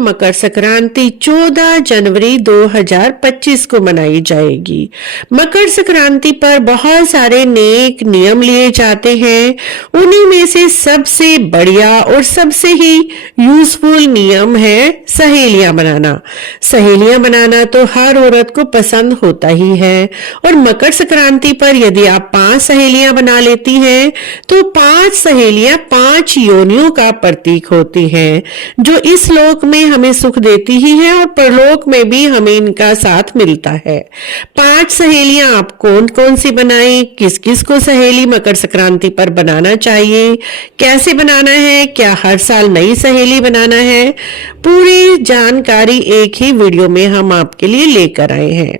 मकर संक्रांति 14 जनवरी 2025 को मनाई जाएगी। मकर संक्रांति पर बहुत सारे नेक नियम लिए जाते हैं। उन्हीं में से सबसे बढ़िया और सबसे ही यूजफुल नियम है सहेलियां बनाना। सहेलियां बनाना तो हर औरत को पसंद होता ही है और मकर संक्रांति पर यदि आप 5 सहेलियां बना लेती हैं तो 5 सहेलियां 5 योनियों का प्रतीक होती हैं, जो इस लोक में हमें सुख देती ही है और परलोक में भी हमें इनका साथ मिलता है। 5 सहेलियां आप कौन कौन सी बनाएं, किस किस को सहेली मकर संक्रांति पर बनाना चाहिए, कैसे बनाना है, क्या हर साल नई सहेली बनाना है, पूरी जानकारी एक ही वीडियो में हम आपके लिए लेकर आए हैं।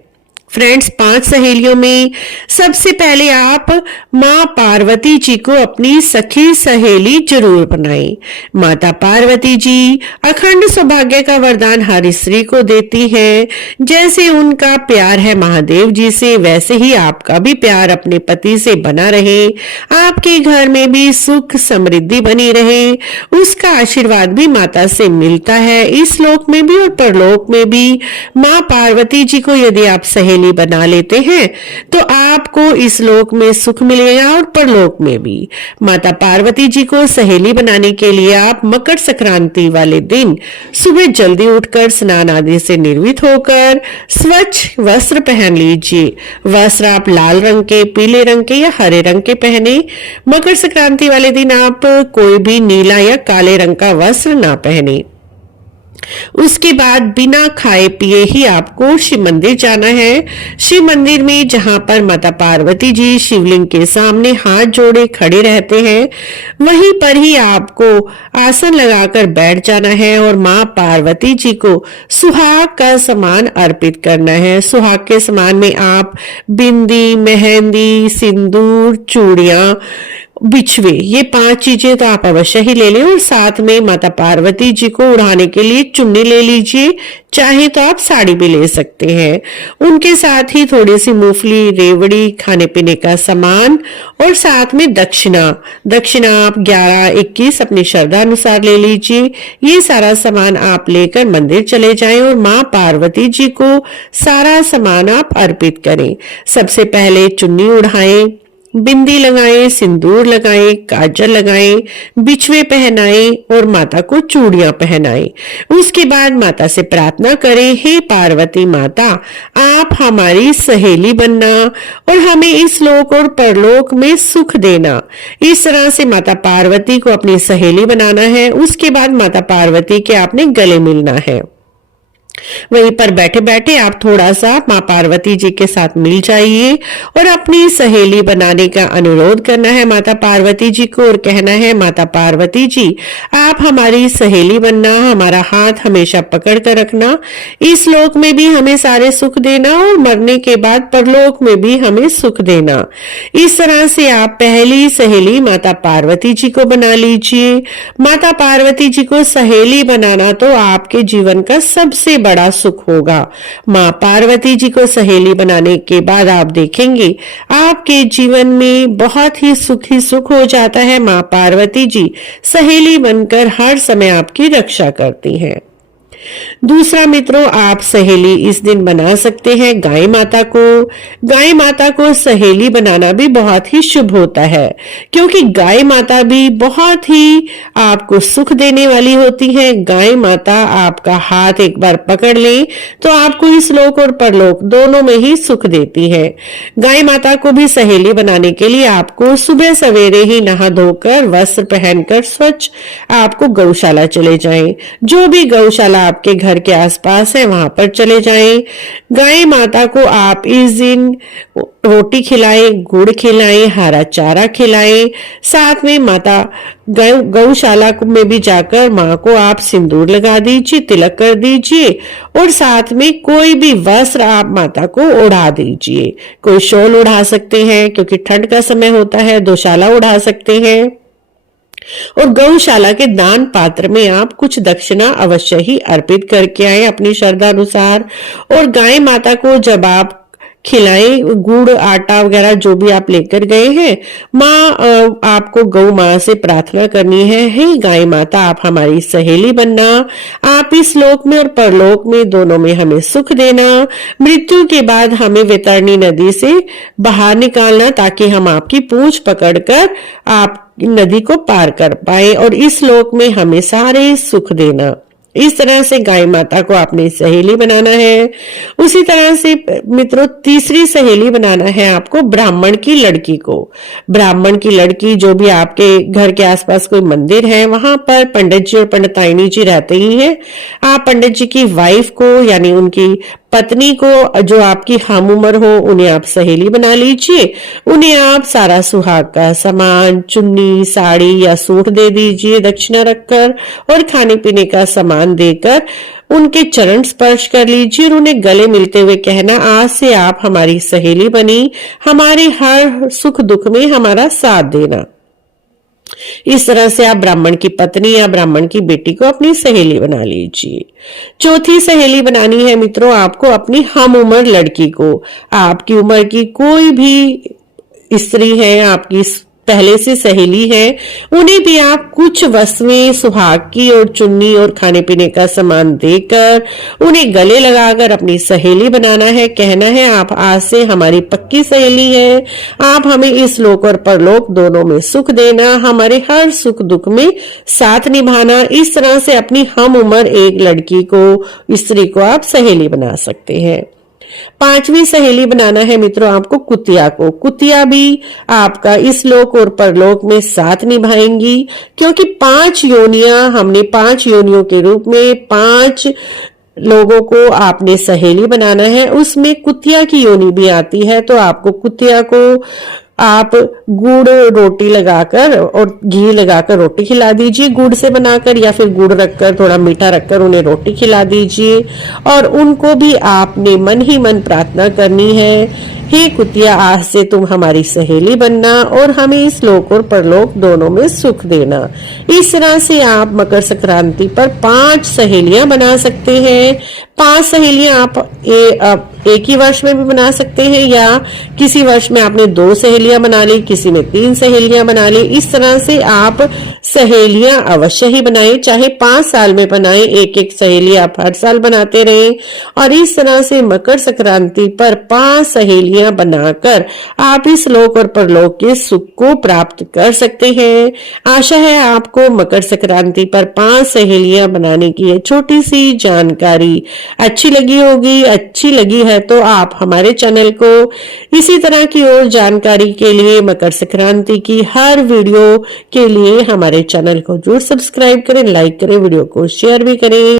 फ्रेंड्स, 5 सहेलियों में सबसे पहले आप माँ पार्वती जी को अपनी सखी सहेली जरूर बनाएं। माता पार्वती जी अखंड सौभाग्य का वरदान हर स्त्री को देती हैं। जैसे उनका प्यार है महादेव जी से, वैसे ही आपका भी प्यार अपने पति से बना रहे, आपके घर में भी सुख समृद्धि बनी रहे, उसका आशीर्वाद भी माता से मिलता है इस लोक में भी और परलोक में भी। माँ पार्वती जी को यदि आप सहेली बना लेते हैं तो आपको इस लोक में सुख मिलेगा और परलोक में भी। माता पार्वती जी को सहेली बनाने के लिए आप मकर संक्रांति वाले दिन सुबह जल्दी उठकर स्नान आदि से निर्वित होकर स्वच्छ वस्त्र पहन लीजिए। वस्त्र आप लाल रंग के, पीले रंग के या हरे रंग के पहने। मकर संक्रांति वाले दिन आप कोई भी नीला या काले रंग का वस्त्र ना पहने। उसके बाद बिना खाए पिए ही आपको शिव मंदिर जाना है। शिव मंदिर में जहां पर माता पार्वती जी शिवलिंग के सामने हाथ जोड़े खड़े रहते हैं, वहीं पर ही आपको आसन लगाकर बैठ जाना है और मां पार्वती जी को सुहाग का सामान अर्पित करना है। सुहाग के सामान में आप बिंदी, मेहंदी, सिंदूर, चूड़ियां, बिछवे, ये 5 चीजें तो आप अवश्य ही ले लें और साथ में माता पार्वती जी को उड़ाने के लिए चुन्नी ले लीजिए। चाहे तो आप साड़ी भी ले सकते हैं। उनके साथ ही थोड़ी सी मूंगफली, रेवड़ी, खाने पीने का सामान और साथ में दक्षिणा आप 11-21 अपनी श्रद्धा अनुसार ले लीजिए। ये सारा सामान आप लेकर मंदिर चले जाएं और माँ पार्वती जी को सारा सामान आप अर्पित करें। सबसे पहले चुन्नी उड़ाएं, बिंदी लगाएं, सिंदूर लगाएं, काजल लगाएं, बिछवे पहनाएं और माता को चूड़ियां पहनाएं। उसके बाद माता से प्रार्थना करें, हे पार्वती माता, आप हमारी सहेली बनना और हमें इस लोक और परलोक में सुख देना। इस तरह से माता पार्वती को अपनी सहेली बनाना है। उसके बाद माता पार्वती के आपने गले मिलना है। वहीं पर बैठे बैठे आप थोड़ा सा मां पार्वती जी के साथ मिल जाइए और अपनी सहेली बनाने का अनुरोध करना है माता पार्वती जी को और कहना है, माता पार्वती जी, आप हमारी सहेली बनना, हमारा हाथ हमेशा पकड़ कर रखना, इस लोक में भी हमें सारे सुख देना और मरने के बाद परलोक में भी हमें सुख देना। इस तरह से आप पहली सहेली माता पार्वती जी को बना लीजिए। माता पार्वती जी को सहेली बनाना तो आपके जीवन का सबसे बड़ा सुख होगा। माँ पार्वती जी को सहेली बनाने के बाद आप देखेंगे आपके जीवन में बहुत ही सुख हो जाता है। माँ पार्वती जी सहेली बनकर हर समय आपकी रक्षा करती हैं। दूसरा मित्रों, आप सहेली इस दिन बना सकते हैं गाय माता को। गाय माता को सहेली बनाना भी बहुत ही शुभ होता है, क्योंकि गाय माता भी बहुत ही आपको सुख देने वाली होती है। गाय माता आपका हाथ एक बार पकड़ ले तो आपको इस लोक और परलोक दोनों में ही सुख देती है। गाय माता को भी सहेली बनाने के लिए आपको सुबह सवेरे ही नहा धोकर वस्त्र पहनकर स्वच्छ आपको गौशाला चले जाएं। जो भी गौशाला आपके घर के आसपास है वहां पर चले जाएं। गाय माता को आप इस दिन रोटी खिलाएं, गुड़ खिलाएं, हरा चारा खिलाएं। साथ में माता गौशाला में भी जाकर माँ को आप सिंदूर लगा दीजिए, तिलक कर दीजिए और साथ में कोई भी वस्त्र आप माता को ओढ़ा दीजिए। कोई शॉल उड़ा सकते हैं क्योंकि ठंड का समय होता है, दोशाला उड़ा सकते हैं और गौशाला के दान पात्र में आप कुछ दक्षिणा अवश्य ही अर्पित करके आए अपनी श्रद्धा अनुसार। और गाय माता को जब आप खिलाएं। गुड़ आटा वगैरह जो भी आप लेकर गए हैं, माँ आपको गौ माँ से प्रार्थना करनी है, हे गाय माता आप हमारी सहेली बनना, आप इस लोक में और परलोक में दोनों में हमें सुख देना, मृत्यु के बाद हमें वैतरणी नदी से बाहर निकालना ताकि हम आपकी पूंछ पकड़कर आप नदी को पार कर पाए और इस लोक में हमें सारे सुख देना। इस तरह से गाय माता को आपने सहेली बनाना है। उसी तरह से मित्रों तीसरी सहेली बनाना है आपको ब्राह्मण की लड़की को। ब्राह्मण की लड़की, जो भी आपके घर के आसपास कोई मंदिर है वहां पर पंडित जी और पंडिताइनी जी रहते ही हैं। आप पंडित जी की वाइफ को यानी उनकी पत्नी को, जो आपकी हम उम्र हो, उन्हें आप सहेली बना लीजिए। उन्हें आप सारा सुहाग का सामान, चुन्नी, साड़ी या सूट दे दीजिए दक्षिणा रखकर, और खाने पीने का सामान देकर उनके चरण स्पर्श कर लीजिए और उन्हें गले मिलते हुए कहना, आज से आप हमारी सहेली बनी, हमारे हर सुख दुख में हमारा साथ देना। इस तरह से आप ब्राह्मण की पत्नी या ब्राह्मण की बेटी को अपनी सहेली बना लीजिए। चौथी सहेली बनानी है मित्रों आपको अपनी हम उम्र लड़की को। आपकी उम्र की कोई भी स्त्री है, आपकी पहले से सहेली है, उन्हें भी आप कुछ वस्तुएं सुहाग की और चुन्नी और खाने पीने का सामान देकर उन्हें गले लगाकर अपनी सहेली बनाना है। कहना है, आप आज से हमारी पक्की सहेली है, आप हमें इस लोक और परलोक दोनों में सुख देना, हमारे हर सुख दुख में साथ निभाना। इस तरह से अपनी हम उम्र एक लड़की को, स्त्री को आप सहेली बना सकते हैं। पांचवी सहेली बनाना है मित्रों आपको कुतिया को। कुतिया भी आपका इस लोक और परलोक में साथ निभाएंगी, क्योंकि 5 योनियां, हमने 5 योनियों के रूप में 5 लोगों को आपने सहेली बनाना है, उसमें कुतिया की योनि भी आती है। तो आपको कुतिया को आप गुड़ रोटी लगाकर और घी लगाकर रोटी खिला दीजिए, गुड़ से बनाकर, या फिर गुड़ रखकर थोड़ा मीठा रखकर उन्हें रोटी खिला दीजिए। और उनको भी आपने मन ही मन प्रार्थना करनी है, हे कुतिया आज से तुम हमारी सहेली बनना और हमें इस लोक और परलोक दोनों में सुख देना। इस तरह से आप मकर संक्रांति पर 5 सहेलियां बना सकते हैं। 5 सहेलियां आप एक ही वर्ष में भी बना सकते हैं, या किसी वर्ष में आपने 2 सहेलियां बना ली, किसी में 3 सहेलियां बना ली। इस तरह से आप सहेलियां अवश्य ही बनाएं, चाहे 5 साल में बनाएं, एक एक सहेली आप हर साल बनाते रहें। और इस तरह से मकर संक्रांति पर 5 सहेलियां बनाकर आप इस लोक और परलोक के सुख को प्राप्त कर सकते हैं। आशा है आपको मकर संक्रांति पर 5 सहेलियां बनाने की ये छोटी सी जानकारी अच्छी लगी होगी। अच्छी लगी है तो आप हमारे चैनल को इसी तरह की और जानकारी के लिए, मकर संक्रांति की हर वीडियो के लिए हमारे चैनल को जरूर सब्सक्राइब करें, लाइक करें, वीडियो को शेयर भी करें।